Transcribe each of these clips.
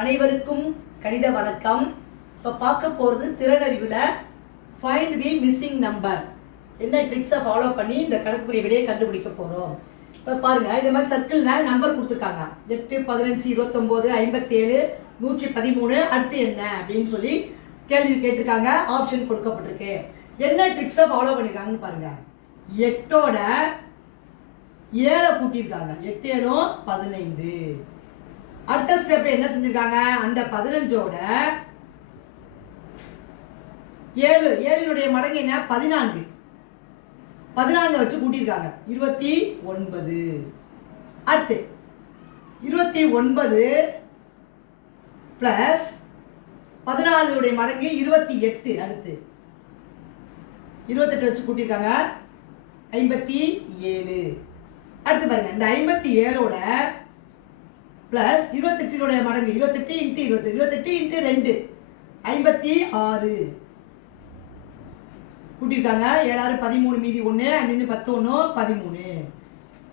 அனைவருக்கும் கணித வணக்கம். இப்போ பார்க்க போகிறது திறனறிவில் ஃபைண்ட் தி மிஸ்ஸிங் நம்பர். என்ன ட்ரிக்ஸை ஃபாலோ பண்ணி இந்த கணக்குரிய விடையை கண்டுபிடிக்க போகிறோம். இப்போ பாருங்கள், இந்த மாதிரி சர்க்கிளில் நம்பர் கொடுத்துருக்காங்க. 8, 15, 29, 57, 113. அடுத்து என்ன அப்படின்னு சொல்லி கேள்வி கேட்டிருக்காங்க. ஆப்ஷன் கொடுக்கப்பட்டிருக்கு. என்ன ட்ரிக்ஸை ஃபாலோ பண்ணியிருக்காங்கன்னு பாருங்கள். 8ஓட 7 கூட்டியிருக்காங்க. 8 7 15. அடுத்த ஸ்டெப் என்ன செஞ்சிருக்காங்க, அந்த 15ஓட 7 மடங்கு என்ன 14. 14 வச்சு கூட்டியிருக்காங்க 29. அடுத்து 29 பிளஸ் 14 மடங்கு 28. அடுத்து 28 வச்சு கூட்டியிருக்காங்க 57. அடுத்து பாருங்க, இந்த 57ஓட பிளஸ் 28 மடங்கு 28 இன்ட்டு 20, 28 இன்ட்டு 2 56 கூட்டியிருக்காங்க. 7 13, மீதி 1, 5 10 1 13.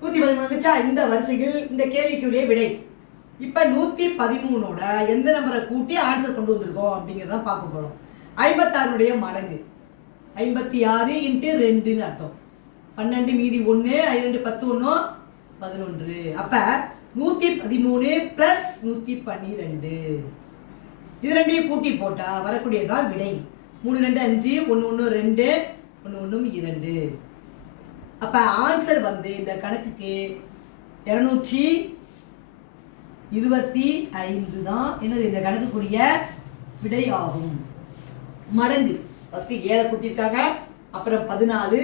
113 வந்துச்சா? இந்த வரிசையில் இந்த கேள்விக்குரிய விடை. இப்போ 113ஓட எந்த நம்பரை கூட்டி ஆன்சர் கொண்டு வந்திருக்கோம் அப்படிங்கிறத பார்க்க போகிறோம். 56 மடங்கு 56 இன்ட்டு 2ன்னு அர்த்தம். 12 மீதி 1, 2 10 1 11. அப்போ 113 பிளஸ் 112. இது ரெண்டையும் கூட்டி போட்டால் வரக்கூடியதான் விடை. 3 2 5, 1 1 2, 1 1 2. அப்போ ஆன்சர் வந்து இந்த கணக்குக்கு 225 தான் என்னது இந்த கணக்குக்குரிய விடை ஆகும். மடங்கு ஃபர்ஸ்ட் 7 கூட்டியிருக்காங்க, அப்புறம் 14,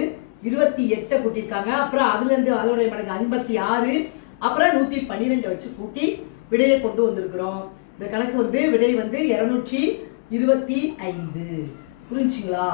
28 கூட்டியிருக்காங்க, அப்புறம் அதுலேருந்து அதோடைய மடங்கு 56, அப்புறம் 112 வச்சு கூட்டி விடையை கொண்டு வந்திருக்கிறோம். இந்த கணக்கு வந்து விடை வந்து 225. புரிஞ்சுங்களா?